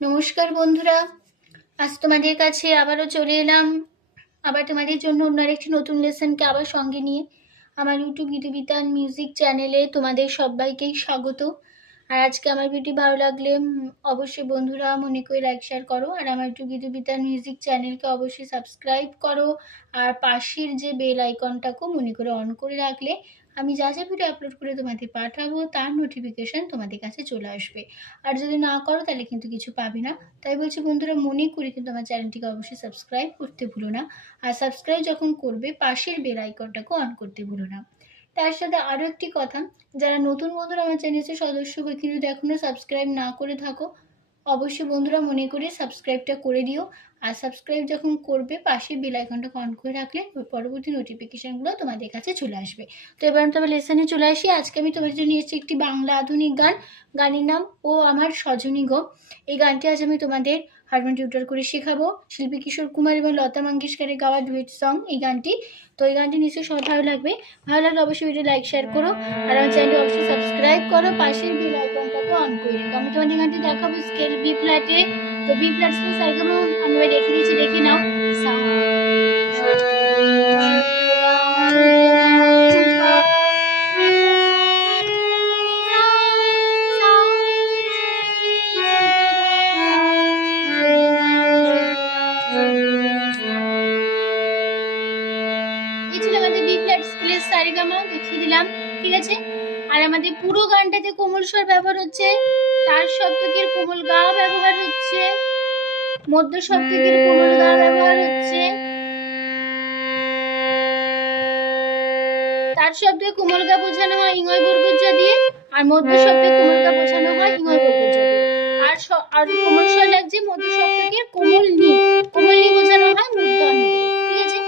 নমস্কার বন্ধুরা। আজ তোমাদের কাছে আবারও চলে এলাম। আবার তোমাদের জন্য অন্য আরেকটি নতুন লেসনকে আবার সঙ্গে নিয়ে আমার ইউটিউব গীতবিতান মিউজিক চ্যানেলে তোমাদের সবাইকেই স্বাগত। আর আজকে আমার ভিডিও ভালো লাগলে অবশ্যই বন্ধুরা মনে করে লাইক শেয়ার করো। আর আমার ইউটিউব গীতবিতান মিউজিক চ্যানেলকে অবশ্যই সাবস্ক্রাইব করো। আর পাশের যে বেল আইকনটাকেও মনে করে অন করে রাখলে আমি যা যা ভিডিও আপলোড করে তোমাদের পাঠাবো, তার নোটিফিকেশান তোমাদের কাছে চলে আসবে। আর যদি না করো, তাহলে কিন্তু কিছু পাবে না। তাই বলছি বন্ধুরা, মনে করে কিন্তু আমার চ্যানেলটিকে অবশ্যই সাবস্ক্রাইব করতে ভুলো না। আর সাবস্ক্রাইব যখন করবে, পাশের বেল আইকনটাকে অন করতে ভুলো না। তার সাথে আরও একটি কথা, যারা নতুন বন্ধুরা আমার চ্যানেলের সদস্য হয়ে কিন্তু এখনও সাবস্ক্রাইব না করে থাকো অবশ্যই বন্ধুরা মনে করে সাবস্ক্রাইবটা করে দিও। আর সাবস্ক্রাইব যখন করবে, পাশে বেল অন করে রাখলে পরবর্তী নোটিফিকেশানগুলো তোমাদের কাছে চলে আসবে। তো এবার আমি তবে লেসনে চলে আসি। আজকে আমি তোমাদের জন্য এসেছি একটি বাংলা আধুনিক গান। গানের নাম ও আমার সজনী গো। এই গানটি আজ আমি তোমাদের হারমোনিয়াম টিউটার করে শেখাবো। শিল্পী কিশোর কুমার এবং লতা মঙ্গেশকরের গাওয়া ডুয়েট সং এই গানটি। তো এই গানটি নিশ্চয়ই সবার ভালো লাগবে। ভালো লাগলে অবশ্যই ভিডিও লাইক শেয়ার করো। আর আমার চ্যানেলটি অবশ্যই সাবস্ক্রাইব করো। পাশের বেল অন করে। রেখো আমি তোমাদের গানটি দেখাবো স্কেল বি ফ্ল্যাটে তো বি ফ্ল্যাট স্কেল সাইকেল আমি দেখে দিয়েছি দেখে নাও। সা হচ্ছে, তার সপ্তকের কোমল গা ব্যবহার হচ্ছে, মধ্য সপ্তকের কোমল গা ব্যবহার হচ্ছে। তার শব্দে কোমল গা বোঝানো হয় ইঙ্গয় বর্গজা দিয়ে, আর মধ্য শব্দে কোমল গা বোঝানো হয় ইঙ্গয় বর্গজা দিয়ে। আর আর কোমল স্বর লাগছে মধ্য শব্দকে কোমল নি কোমল নি বোঝানো হয় মূর্ধন্য ঠিক আছে?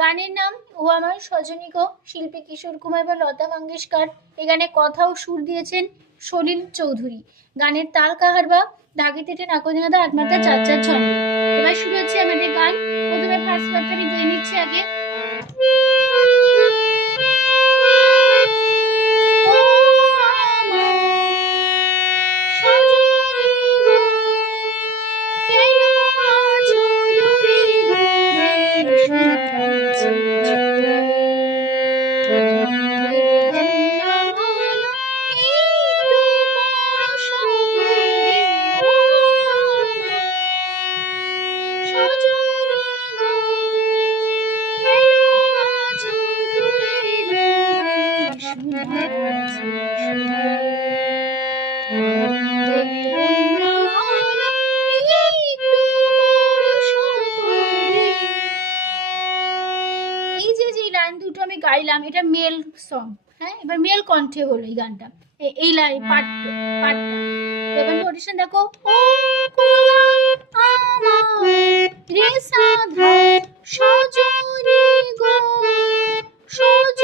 গানের নাম ও আমার সজনী গো, শিল্পী কিশোর কুমার বা লতা মঙ্গেশকর। এই গানে কথা ও সুর দিয়েছেন সলিল চৌধুরী। গানের তাল কাহার বা দাগে তেটে নাকদিনাদা আত্মাতা চার চার ছন্দে। এবার শুরু হচ্ছে আমাদের গান। প্রথমে ফার্স্ট পার্টটা আমি নিচ্ছি আগে। গাইলাম, এটা মেল সং হ্যাঁ এবার মেল কণ্ঠে হলো এই গানটা। এই লাইন পার্ট পার্টটা এবার নোটিশন দেখো। ও রে সাধা সজনী গো, সজনী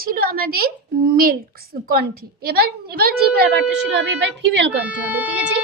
ছিল আমাদের মেল কণ্ঠে। এবার এবার শুরু হবে এবার ফিমেল কণ্ঠে হবে ঠিক আছে?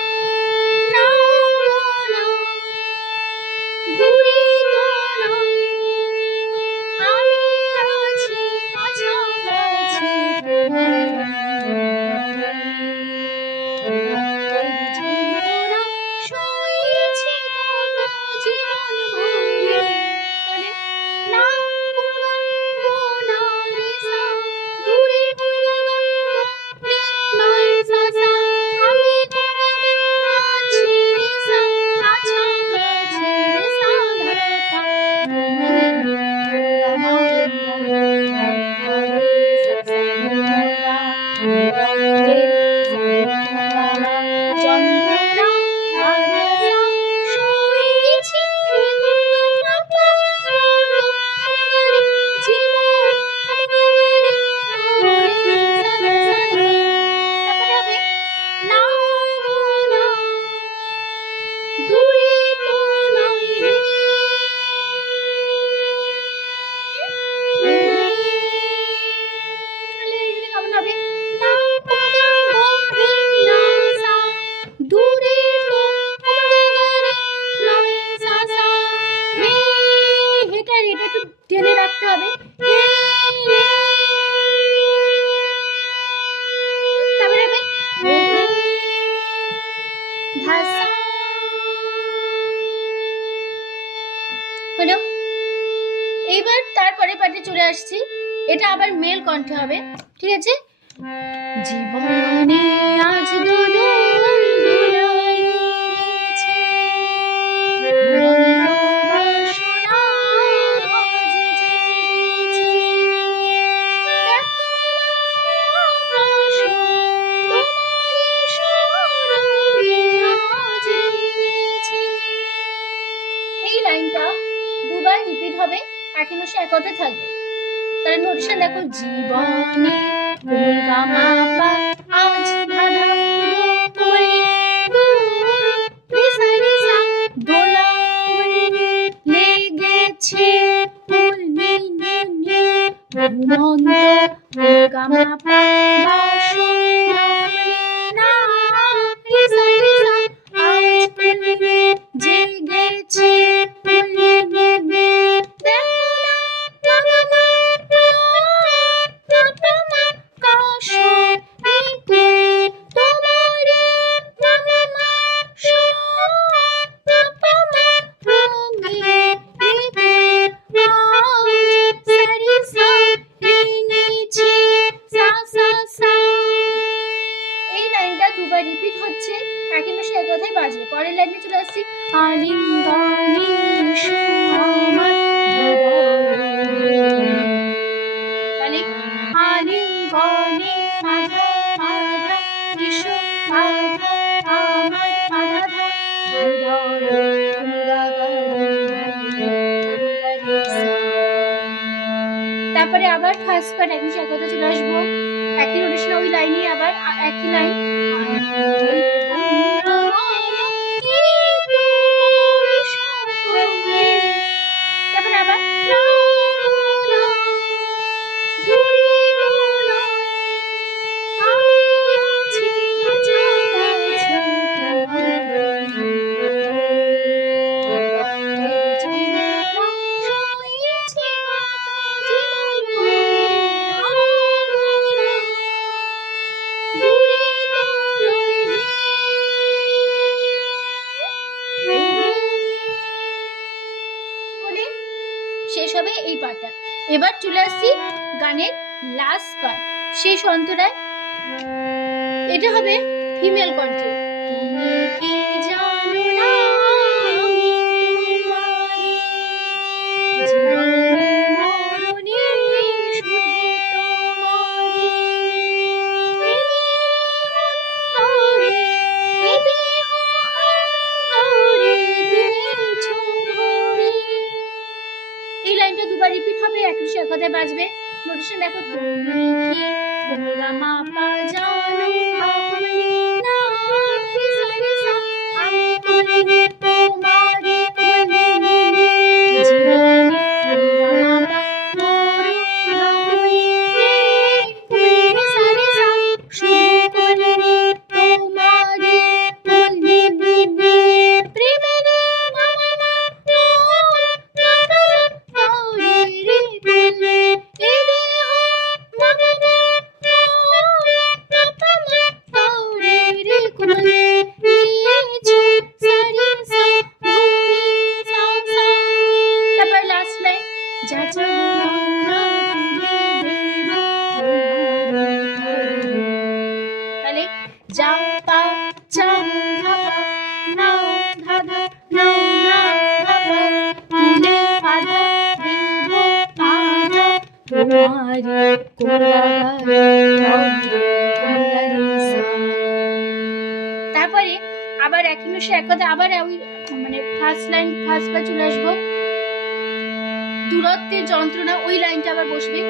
ধাস হলো? এইবার তারপরে পার্টে চলে আসছি। এটা আবার মেল কণ্ঠে হবে, ঠিক আছে? জীবনে পরের লাইনে চলে আসছি। তারপরে আবার ফার্স্ট পার্ট একই কথা চলে আসব। একই রোটেশন ওই লাইনে আবার একই লাইন হয়ে এই পার্টটা এবার চলে আসছি গানের লাস্ট পার্ট সেই সন্তরায় এটা হবে ফিমেল কন্ট্রোল তারপরে আবার একই মাসে এক কথা, আবার ওই মানে ফার্স্ট লাইন ফার্স্ট বা চলে আসব। দূরত্বের যন্ত্রণা, ওই লাইনটা আবার বসবে।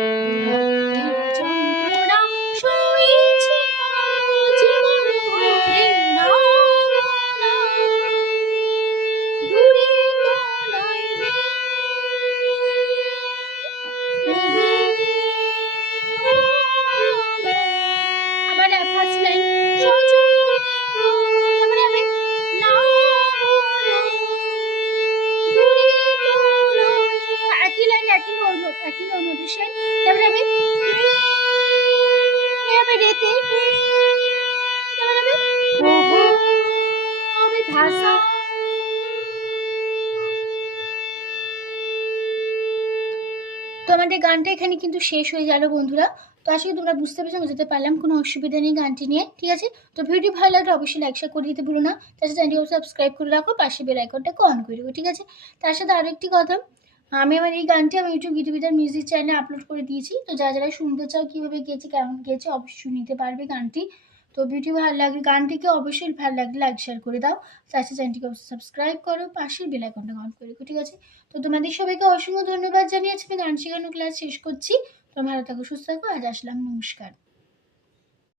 তো আমাদের গানটা এখানে কিন্তু শেষ হয়ে গেল বন্ধুরা। তো আশা করি তোমরা বুঝতে পেরেছ, বুঝতে পারলাম, কোনো অসুবিধা নেই গানটি নিয়ে, ঠিক আছে? তো ভিডিও ভালো লাগলে অবশ্যই লাইক শেয়ার করে দিতে ভুলো না। তার সাথে সাবস্ক্রাইব করে রাখো, পাশে বেল আইকনটাকে অন করে দেবো ঠিক আছে? তার সাথে আরও একটি কথা, আমি আমার এই গানটি আমি ইউটিউব গীতবিদার মিউজিক চ্যানেলে আপলোড করে দিয়েছি। তো যারা যারা শুনতে চাও, কীভাবে গেছে কেমন গেছে অবশ্যই নিতে পারবে গানটি। তো ভিডিও ভালো লাগলে, গানটিকে অবশ্যই ভালো লাগলে লাইক শেয়ার করে দাও। সাথে চ্যানেলটিকে অবশ্যই সাবস্ক্রাইব করো, পাশের বেল আইকনটা অন করে ঠিক আছে? তো তোমাদের সবাইকে অসংখ্য ধন্যবাদ জানিয়েছি আমি গান শেখানো ক্লাস শেষ করছি। তোমরা ভালো থাকো, সুস্থ থাকো, আজ আসলাম, নমস্কার।